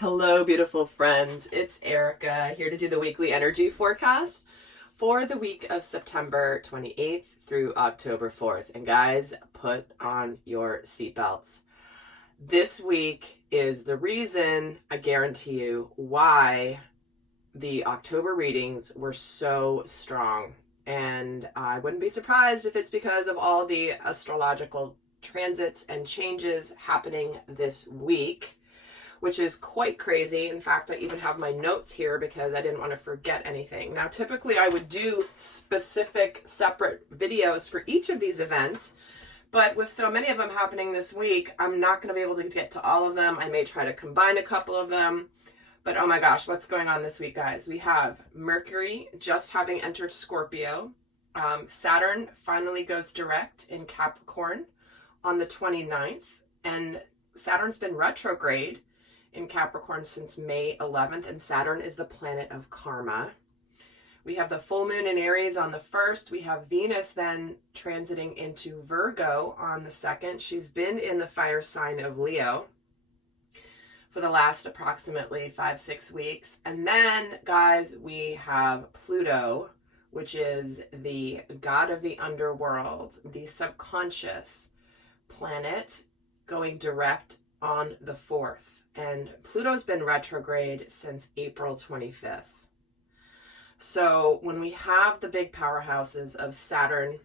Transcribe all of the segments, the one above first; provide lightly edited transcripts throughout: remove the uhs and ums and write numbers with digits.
Hello, beautiful friends. It's Erika here to do the weekly energy forecast for the week of September 28th through October 4th. And guys, put on your seatbelts. This week is the reason, I guarantee you, why the October readings were so strong. And I wouldn't be surprised if it's because of all the astrological transits and changes happening this week, which is quite crazy. In fact, I even have my notes here because I didn't want to forget anything. Now, typically I would do specific separate videos for each of these events, but with so many of them happening this week, I'm not going to be able to get to all of them. I may try to combine a couple of them, but oh my gosh, what's going on this week, guys? We have Mercury just having entered Scorpio. Saturn finally goes direct in Capricorn on the 29th, and Saturn's been retrograde in Capricorn since May 11th, and Saturn is the planet of karma. We have the full moon in Aries on the 1st. We have Venus then transiting into Virgo on the 2nd. She's been in the fire sign of Leo for the last approximately 5-6 weeks. And then, guys, we have Pluto, which is the god of the underworld, the subconscious planet, going direct on the 4th. And Pluto's been retrograde since April 25th. So when we have the big powerhouses of Saturn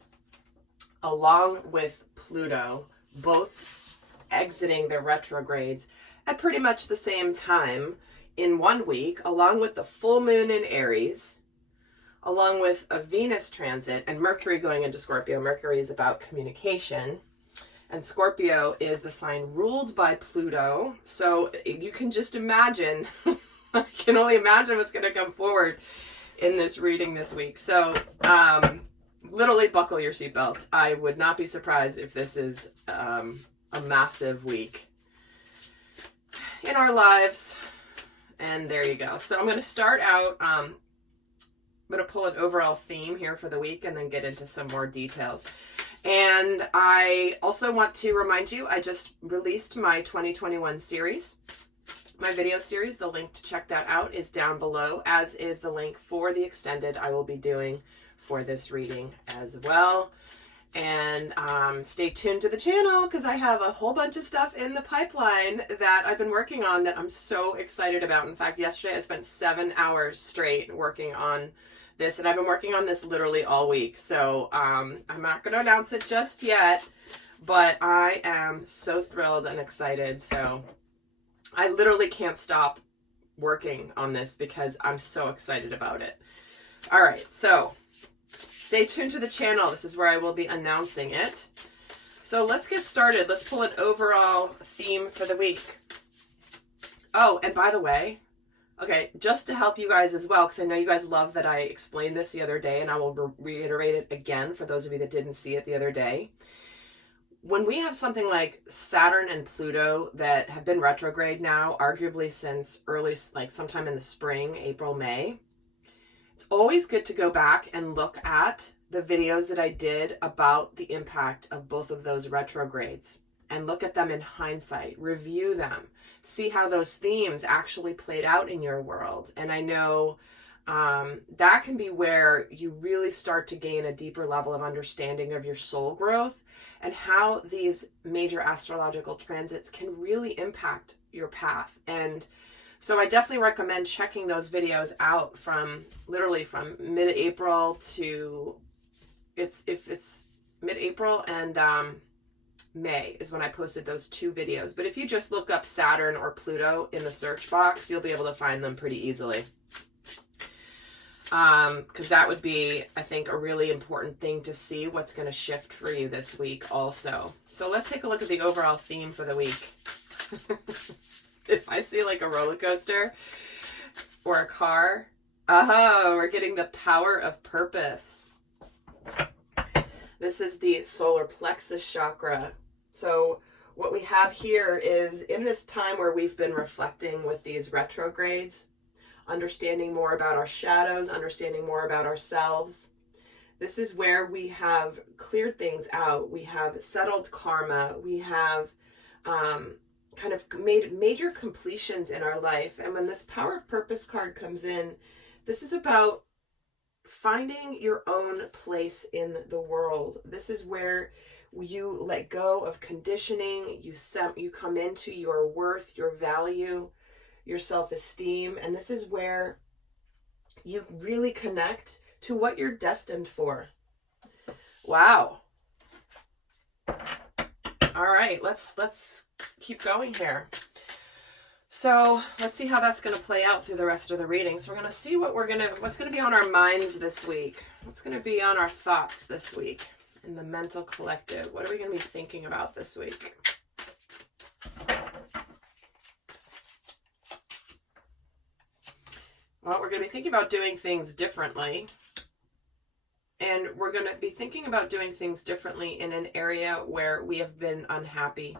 along with Pluto, both exiting their retrogrades at pretty much the same time in 1 week, along with the full moon in Aries, along with a Venus transit and Mercury going into Scorpio. Mercury is about communication. And Scorpio is the sign ruled by Pluto. So you can just imagine, I can only imagine what's going to come forward in this reading this week. So literally buckle your seatbelts. I would not be surprised if this is a massive week in our lives. And there you go. So I'm going to start out, I'm going to pull an overall theme here for the week and then get into some more details. And I also want to remind you, I just released my 2021 series, my video series. The link to check that out is down below, as is the link for the extended I will be doing for this reading as well. And stay tuned to the channel because I have a whole bunch of stuff in the pipeline that I've been working on that I'm so excited about. In fact, yesterday I spent 7 hours straight working on this, and I've been working on this literally all week. So I'm not going to announce it just yet, but I am so thrilled and excited. So I literally can't stop working on this because I'm so excited about it. All right, so stay tuned to the channel. This is where I will be announcing it. So let's get started. Let's pull an overall theme for the week. Oh, and by the way, okay, just to help you guys as well, because I know you guys love that I explained this the other day, and I will reiterate it again for those of you that didn't see it the other day. When we have something like Saturn and Pluto that have been retrograde now, arguably since early, like sometime in the spring, April, May, it's always good to go back and look at the videos that I did about the impact of both of those retrogrades and look at them in hindsight, review them, see how those themes actually played out in your world. And I know that can be where you really start to gain a deeper level of understanding of your soul growth and how these major astrological transits can really impact your path. And so I definitely recommend checking those videos out from literally from mid-April to if it's mid-April and May is when I posted those 2 videos. But if you just look up Saturn or Pluto in the search box, you'll be able to find them pretty easily. Because that would be, I think, a really important thing to see what's going to shift for you this week also. So let's take a look at the overall theme for the week. If I see like a roller coaster or a car, oh, we're getting the power of purpose. This is the solar plexus chakra. So what we have here is in this time where we've been reflecting with these retrogrades, understanding more about our shadows, understanding more about ourselves. This is where we have cleared things out. We have settled karma. We have kind of made major completions in our life. And when this Power of Purpose card comes in, this is about finding your own place in the world. This is where you let go of conditioning, you come into your worth, your value, your self-esteem, and this is where you really connect to what you're destined for. Wow. All right, let's keep going here. So let's see how that's going to play out through the rest of the reading. So we're going to see what's going to be on our minds this week. What's going to be on our thoughts this week in the mental collective. What are we going to be thinking about this week? Well, we're going to be thinking about doing things differently. And we're going to be thinking about doing things differently in an area where we have been unhappy.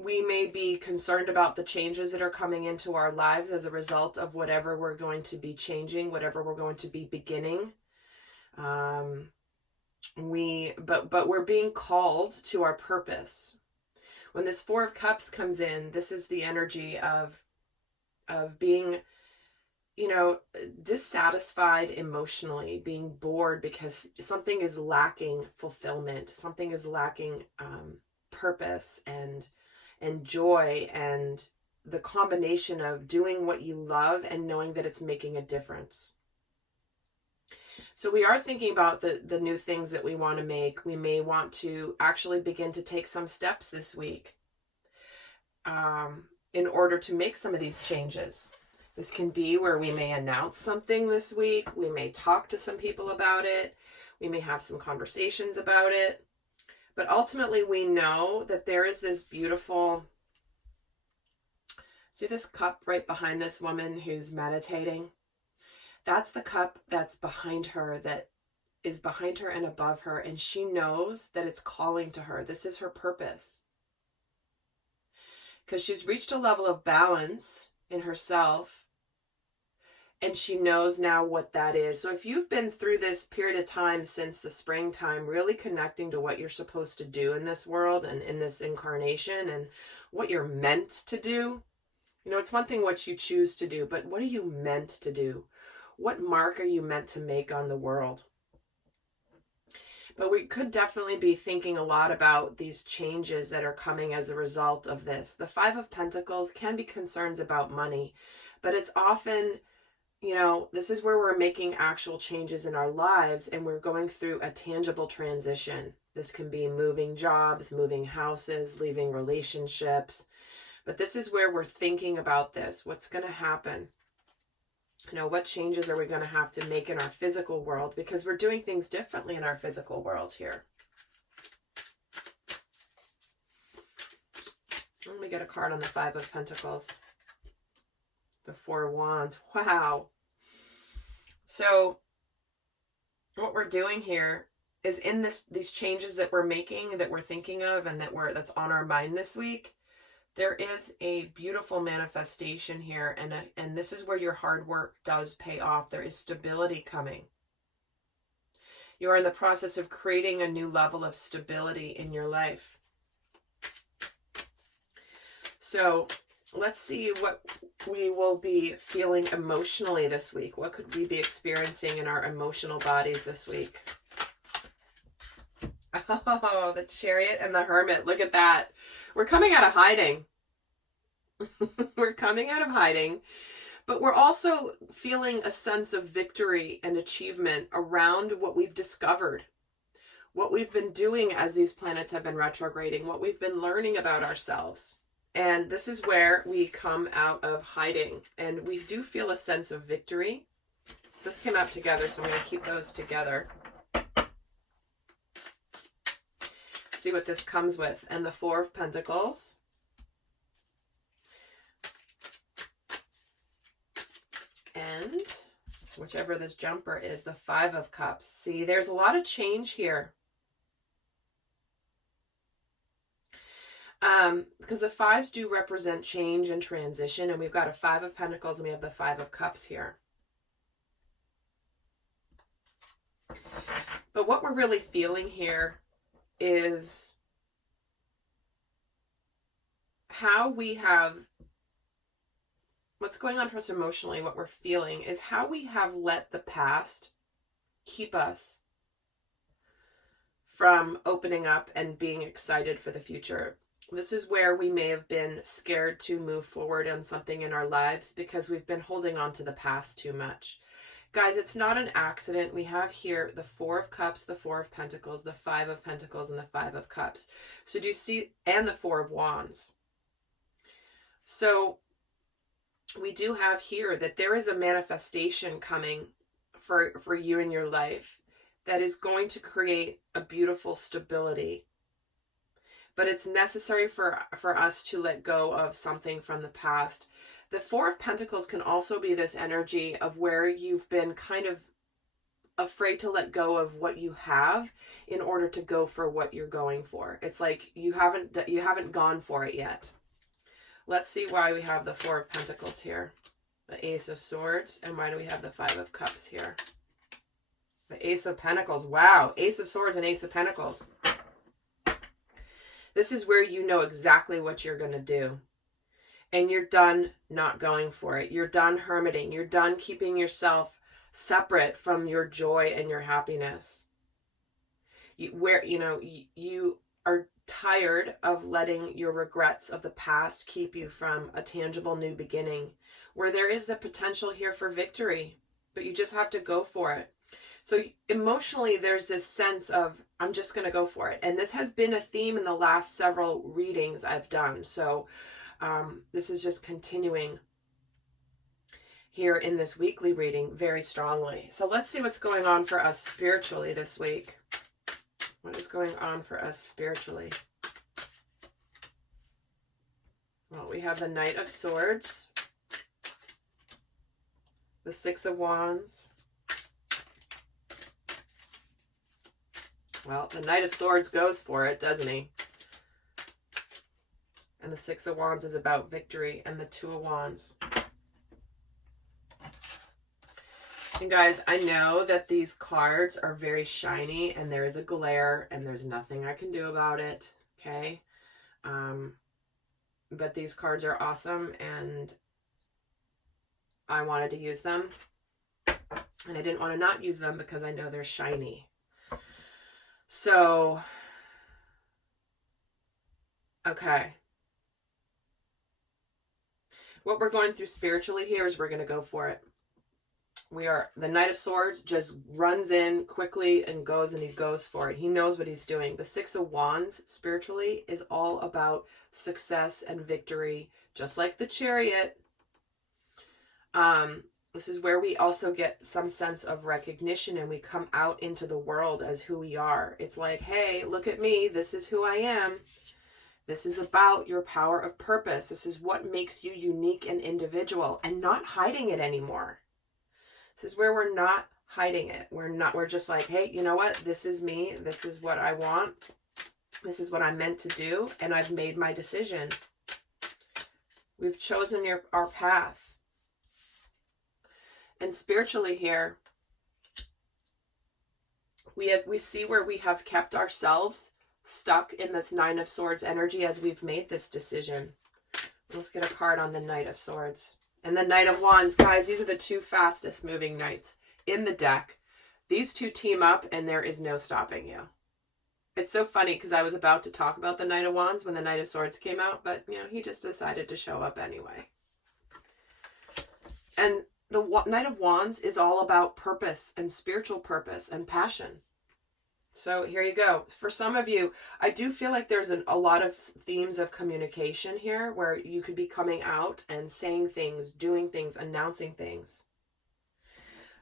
We may be concerned about the changes that are coming into our lives as a result of whatever we're going to be changing, whatever we're going to be beginning. But we're being called to our purpose. When this Four of Cups comes in, this is the energy of being, dissatisfied emotionally, being bored because something is lacking fulfillment, something is lacking purpose and joy, and the combination of doing what you love and knowing that it's making a difference. So we are thinking about the new things that we want to make. We may want to actually begin to take some steps this week in order to make some of these changes. This can be where we may announce something this week. We may talk to some people about it. We may have some conversations about it. But ultimately, we know that there is this beautiful, see this cup right behind this woman who's meditating? That's the cup that's behind her, that is behind her and above her. And she knows that it's calling to her. This is her purpose. Because she's reached a level of balance in herself. And she knows now what that is. So if you've been through this period of time since the springtime, really connecting to what you're supposed to do in this world and in this incarnation and what you're meant to do. It's one thing what you choose to do, but what are you meant to do? What mark are you meant to make on the world? But we could definitely be thinking a lot about these changes that are coming as a result of this. The Five of Pentacles can be concerns about money, but it's often, this is where we're making actual changes in our lives and we're going through a tangible transition. This can be moving jobs, moving houses, leaving relationships. But this is where we're thinking about this. What's going to happen? What changes are we going to have to make in our physical world? Because we're doing things differently in our physical world here. Let me get a card on the Five of Pentacles. The Four of Wands. Wow. So what we're doing here is in these changes that we're making, that we're thinking of, and that's on our mind this week, there is a beautiful manifestation here, and this is where your hard work does pay off. There is stability coming. You are in the process of creating a new level of stability in your life. So let's see what we will be feeling emotionally this week. What could we be experiencing in our emotional bodies this week? Oh, the Chariot and the Hermit. Look at that. We're coming out of hiding. We're coming out of hiding, but we're also feeling a sense of victory and achievement around what we've discovered, what we've been doing as these planets have been retrograding, what we've been learning about ourselves. And this is where we come out of hiding, and we do feel a sense of victory. This came out together, so I'm going to keep those together. See what this comes with. And the Four of Pentacles. And whichever this jumper is, the Five of Cups. See, there's a lot of change here. Because the fives do represent change and transition, and we've got a Five of Pentacles and we have the Five of Cups here. But what we're really feeling here is how we have, what's going on for us emotionally, what we're feeling, is how we have let the past keep us from opening up and being excited for the future. This is where we may have been scared to move forward on something in our lives because we've been holding on to the past too much. Guys, it's not an accident. We have here the Four of Cups, the Four of Pentacles, the Five of Pentacles, and the Five of Cups. So do you see, and the Four of Wands. So we do have here that there is a manifestation coming for you in your life that is going to create a beautiful stability. But it's necessary for us to let go of something from the past. The Four of Pentacles can also be this energy of where you've been kind of afraid to let go of what you have in order to go for what you're going for. It's like you haven't gone for it yet. Let's see why we have the Four of Pentacles here. The Ace of Swords. And why do we have the Five of Cups here? The Ace of Pentacles. Wow. Ace of Swords and Ace of Pentacles. This is where you know exactly what you're going to do. And you're done not going for it. You're done hermiting. You're done keeping yourself separate from your joy and your happiness. You are tired of letting your regrets of the past keep you from a tangible new beginning where there is the potential here for victory, but you just have to go for it. So emotionally, there's this sense of, I'm just going to go for it. And this has been a theme in the last several readings I've done. So this is just continuing here in this weekly reading very strongly. So let's see what's going on for us spiritually this week. What is going on for us spiritually? Well, we have the Knight of Swords, the Six of Wands. Well, the Knight of Swords goes for it, doesn't he? And the Six of Wands is about victory, and the Two of Wands. And guys, I know that these cards are very shiny and there is a glare and there's nothing I can do about it, okay? But these cards are awesome and I wanted to use them. And I didn't want to not use them because I know they're shiny. So, okay. What we're going through spiritually here is we're going to go for it. The Knight of Swords just runs in quickly and he goes for it. He knows what he's doing. The Six of Wands spiritually is all about success and victory, just like the Chariot. This is where we also get some sense of recognition and we come out into the world as who we are. It's like, hey, look at me. This is who I am. This is about your power of purpose. This is what makes you unique and individual and not hiding it anymore. This is where we're not hiding it. We're just like, hey, you know what? This is me. This is what I want. This is what I'm meant to do. And I've made my decision. We've chosen our path. And spiritually here, we see where we have kept ourselves stuck in this Nine of Swords energy as we've made this decision. Let's get a card on the Knight of Swords. And the Knight of Wands, guys, these are the two fastest moving knights in the deck. These two team up and there is no stopping you. It's so funny because I was about to talk about the Knight of Wands when the Knight of Swords came out, but he just decided to show up anyway. And the Knight of Wands is all about purpose and spiritual purpose and passion. So here you go. For some of you, I do feel like there's a lot of themes of communication here where you could be coming out and saying things, doing things, announcing things.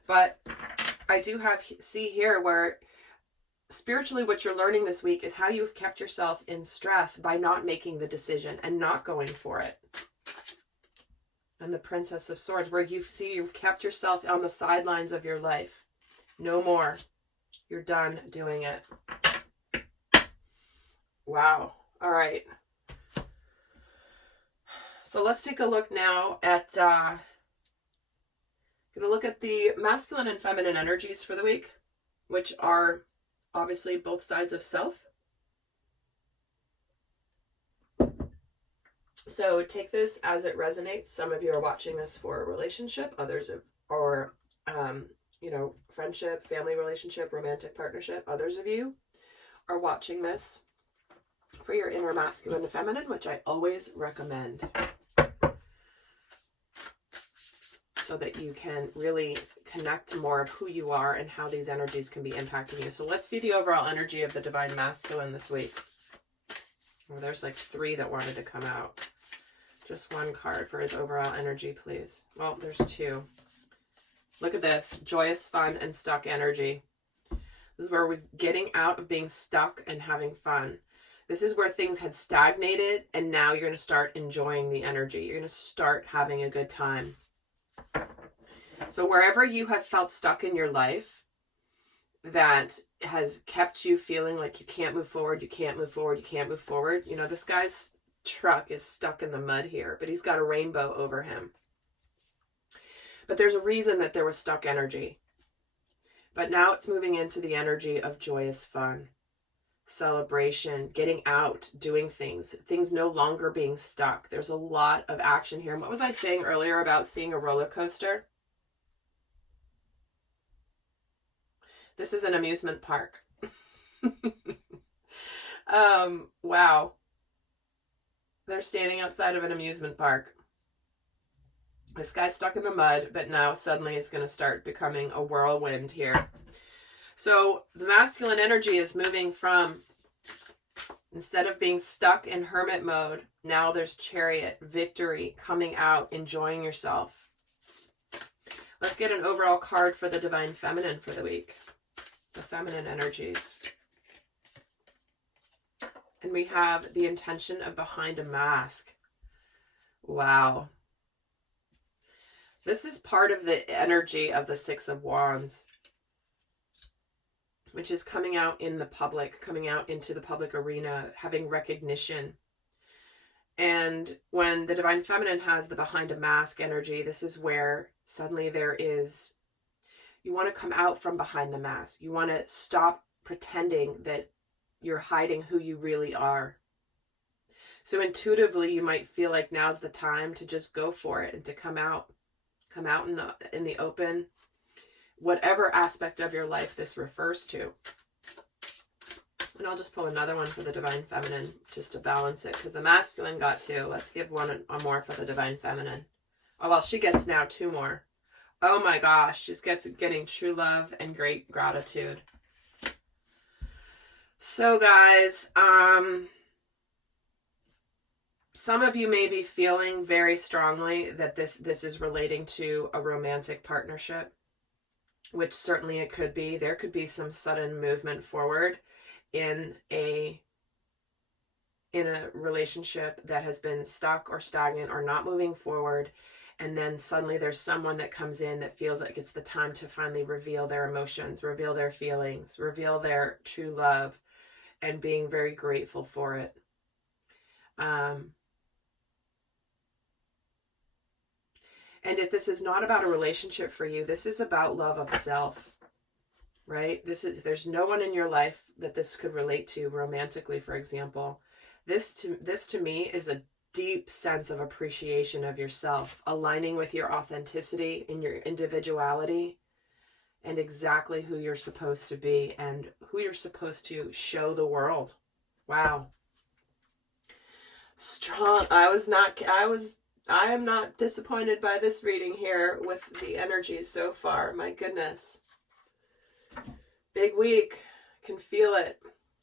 But I do see here where spiritually what you're learning this week is how you've kept yourself in stress by not making the decision and not going for it. And the Princess of Swords, where you've kept yourself on the sidelines of your life. No more. You're done doing it. Wow. All right. So let's take a look now at, going to look at the masculine and feminine energies for the week, which are obviously both sides of self. So take this as it resonates. Some of you are watching this for a relationship, others are, you know, friendship, family relationship, romantic partnership. Others of you are watching this for your inner masculine and feminine, which I always recommend, so that you can really connect to more of who you are and how these energies can be impacting you. So let's see the overall energy of the divine masculine this week. Well, there's like 3 that wanted to come out. Just one card for his overall energy, please. Well, there's 2. Look at this. Joyous, fun, and stuck energy. This is where we're getting out of being stuck and having fun. This is where things had stagnated, and now you're going to start enjoying the energy. You're going to start having a good time. So wherever you have felt stuck in your life, that has kept you feeling like you can't move forward, you can't move forward, you can't move forward. You know, this guy's truck is stuck in the mud here, but he's got a rainbow over him. But there's a reason that there was stuck energy. But now it's moving into the energy of joyous fun, celebration, getting out, doing things no longer being stuck. There's a lot of action here. And what was I saying earlier about seeing a roller coaster? This is an amusement park. Wow. They're standing outside of an amusement park. This guy's stuck in the mud, but now suddenly it's going to start becoming a whirlwind here. So the masculine energy is moving from, instead of being stuck in hermit mode, now there's chariot, victory, coming out, enjoying yourself. Let's get an overall card for the divine feminine for the week. The feminine energies. And we have the intention of behind a mask. Wow. This is part of the energy of the 6 of Wands, which is coming out in the public, coming out into the public arena, having recognition. And when the divine feminine has the behind a mask energy, this is where suddenly there is, you want to come out from behind the mask. You want to stop pretending that you're hiding who you really are. So intuitively, you might feel like now's the time to just go for it and to come out in the open, whatever aspect of your life this refers to. And I'll just pull another one for the divine feminine just to balance it, because the masculine got 2. Let's give one more for the divine feminine. Oh, well, she gets now 2 more. Oh my gosh, she's getting true love and great gratitude. So guys, some of you may be feeling very strongly that this is relating to a romantic partnership, which certainly it could be. There could be some sudden movement forward in a relationship that has been stuck or stagnant or not moving forward. And then suddenly there's someone that comes in that feels like it's the time to finally reveal their emotions, reveal their feelings, reveal their true love, and being very grateful for it. And if this is not about a relationship for you, this is about love of self, right? There's no one in your life that this could relate to romantically, for example. This to me is a deep sense of appreciation of yourself, aligning with your authenticity and your individuality and exactly who you're supposed to be and who you're supposed to show the world. Wow. Strong. I am not disappointed by this reading here with the energies so far. My goodness. Big week. Can feel it.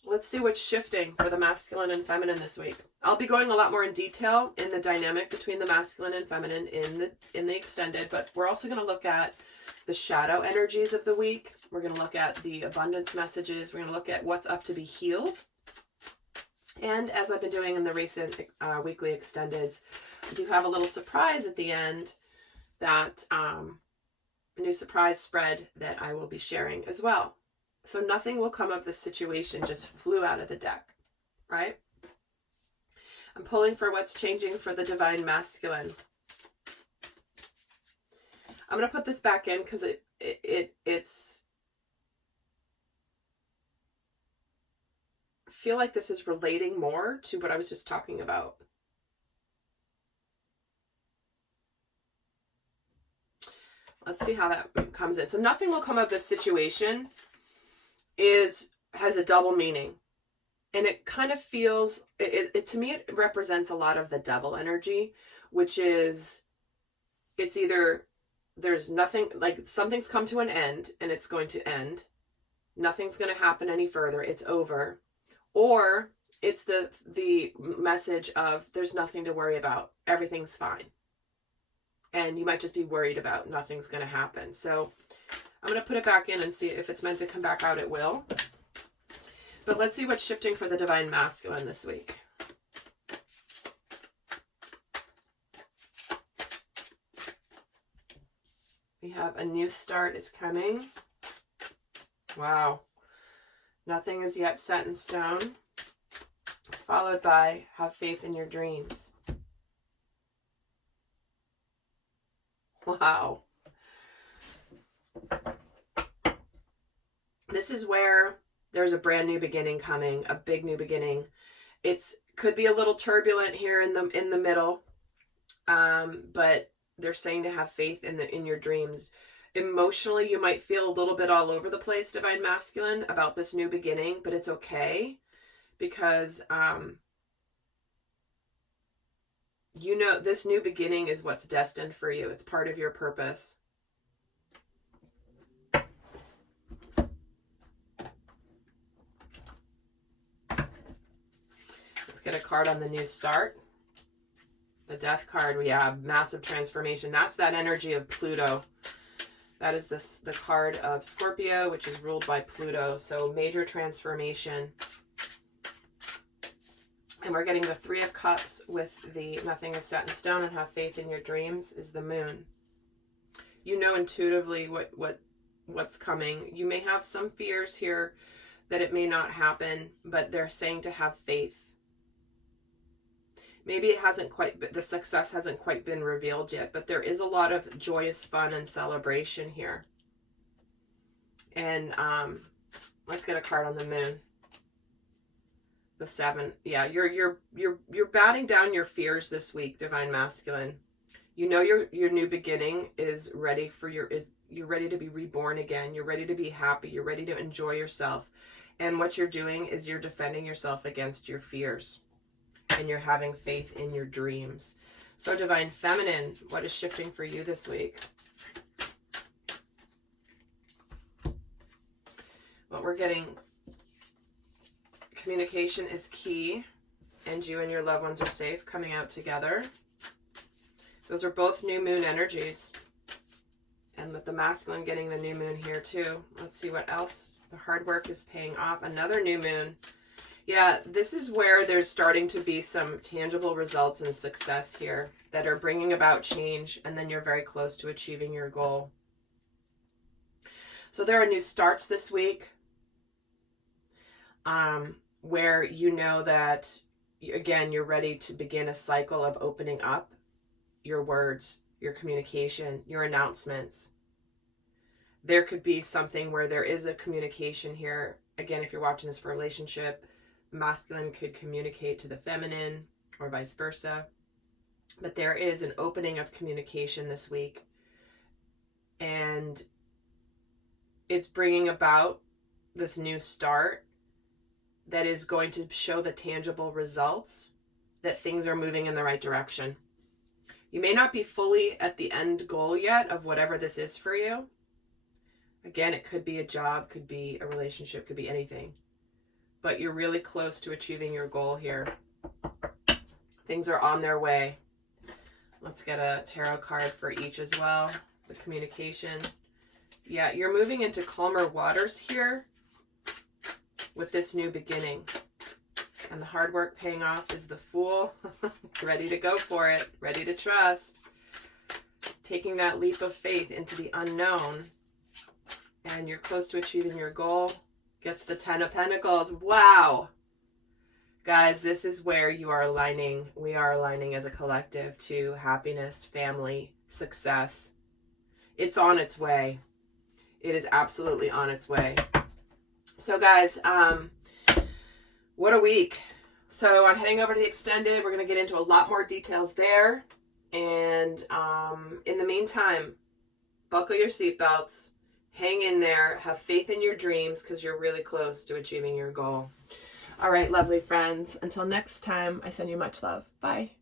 Let's see what's shifting for the masculine and feminine this week. I'll be going a lot more in detail in the dynamic between the masculine and feminine in the extended, but we're also going to look at the shadow energies of the week. We're going to look at the abundance messages. We're going to look at what's up to be healed. And as I've been doing in the recent weekly extendeds, I do have a little surprise at the end, that a new surprise spread that I will be sharing as well. So nothing will come of this situation just flew out of the deck, right? I'm pulling for what's changing for the divine masculine. I'm going to put this back in because it's I feel like this is relating more to what I was just talking about. Let's see how that comes in. So nothing will come of this situation has a double meaning. And it kind of feels, to me, it represents a lot of the devil energy, which is, it's either there's nothing, like something's come to an end and it's going to end. Nothing's going to happen any further. It's over. Or it's the message of there's nothing to worry about. Everything's fine. And you might just be worried about nothing's going to happen. So I'm going to put it back in and see if it's meant to come back out, it will. But let's see what's shifting for the Divine Masculine this week. We have a new start is coming. Wow. Nothing is yet set in stone. Followed by have faith in your dreams. Wow. This is where there's a brand new beginning coming, a big new beginning. It's could be a little turbulent here in the middle, but they're saying to have faith in your dreams. Emotionally, you might feel a little bit all over the place, Divine Masculine, about this new beginning, but it's okay because you know this new beginning is what's destined for you. It's part of your purpose. Get a card on the new start. The Death card, we have massive transformation. That's that energy of Pluto. That is the card of Scorpio, which is ruled by Pluto. So major transformation. And we're getting the Three of Cups with the nothing is set in stone and have faith in your dreams is the Moon. You know intuitively what's coming. You may have some fears here that it may not happen, but they're saying to have faith. Maybe it hasn't quite, the success hasn't quite been revealed yet, but there is a lot of joyous fun and celebration here. And let's get a card on the Moon. The 7. Yeah, you're batting down your fears this week, Divine Masculine. You know your new beginning is ready for you're ready to be reborn again. You're ready to be happy. You're ready to enjoy yourself. And what you're doing is you're defending yourself against your fears. And you're having faith in your dreams. So Divine Feminine, what is shifting for you this week? What we're getting, communication is key, and you and your loved ones are safe coming out together. Those are both new moon energies. And with the masculine getting the new moon here too. Let's see what else. The hard work is paying off. Another new moon. Yeah, this is where there's starting to be some tangible results and success here that are bringing about change, and then you're very close to achieving your goal. So there are new starts this week where you know that, again, you're ready to begin a cycle of opening up your words, your communication, your announcements. There could be something where there is a communication here. Again, if you're watching this for a relationship, masculine could communicate to the feminine or vice versa. But there is an opening of communication this week. And it's bringing about this new start that is going to show the tangible results that things are moving in the right direction. You may not be fully at the end goal yet of whatever this is for you. Again, it could be a job, could be a relationship, could be anything. But you're really close to achieving your goal here. Things are on their way. Let's get a tarot card for each as well. The communication. Yeah, you're moving into calmer waters here with this new beginning. And the hard work paying off is the Fool. Ready to go for it. Ready to trust. Taking that leap of faith into the unknown. And you're close to achieving your goal. Gets the 10 of Pentacles. Wow. Guys, this is where you are aligning. We are aligning as a collective to happiness, family, success. It's on its way. It is absolutely on its way. So guys, what a week. So I'm heading over to the extended. We're going to get into a lot more details there. And in the meantime, buckle your seatbelts, hang in there, have faith in your dreams because you're really close to achieving your goal. All right, lovely friends. Until next time, I send you much love. Bye.